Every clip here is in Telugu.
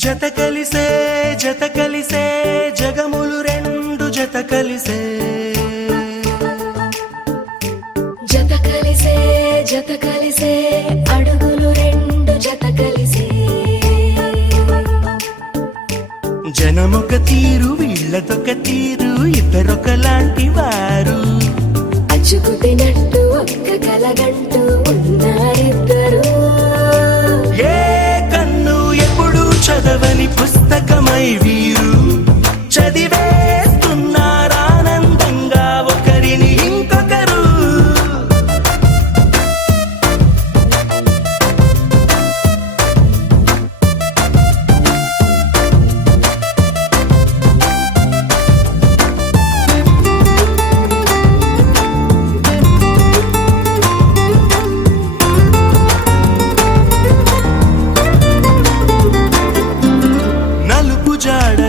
జత కలిసే జగములు రెండు జత కలిసే అడుగులు రెండు జత కలిసే జనమొక తీరు వీళ్ళదొక తీరు ఇద్దరొకలాంటి వారు అచ్చుకుతినట్టు ఒక్క కలగంటూ ఉన్నారిద్దరు ఏ కన్ను ఎప్పుడు చదవని పుస్తకమై వీరు చదివేస్తున్నారానందంగా ఒకరిని ఇంకొకరు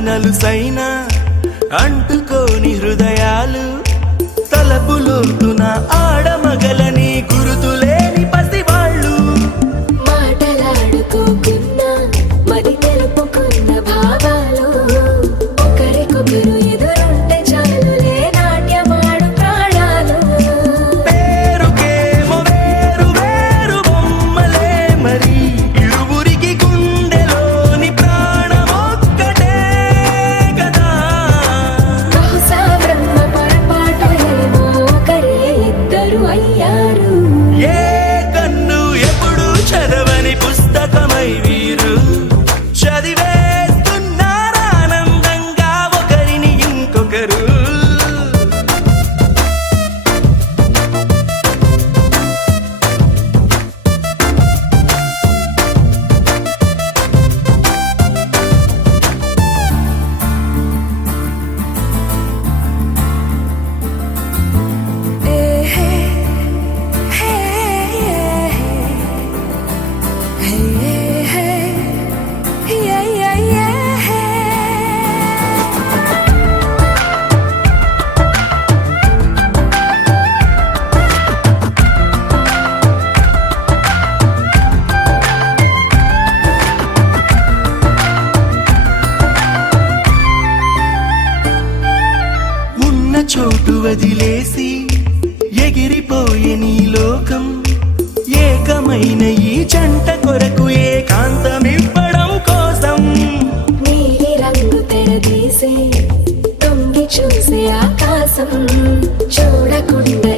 నలుసైనా అంటుకోని హృదయాలు తలపులోతున ఆడమగలని గురుతులేని పసివాళ్ళు మాటలాడుకోకున్నా మరి తెలుపుకున్న భావాలు ఒకరికొకరు ఎదురుంటే చాలులే నాట్యమాడు ప్రాణాలు పేరుకేమో వేరు వేరు బొమ్మలే మరి ఇరువురికి గుండెలోని ప్రాణమొక్కటే కదా బహుశా బ్రహ్మ పొరపాటు ఏమో ఒకరే ఇద్దరు అయ్యారు ఏ కన్ను ఎప్పుడు చదవని పుస్తకమై వీరు చదివేస్తున్నారానందంగా ఒకరిని ఇంకొకరు ఉన్న చోటు వదిలేసి ఎగిరిపోయే నీ లోకం ఏకమైన ఈ జంట కొరకు ఏకాంతమివ్వడం కోసం నీలి రంగు తెరదీసే తొంగి చూసే ఆకాశం చూడకుండా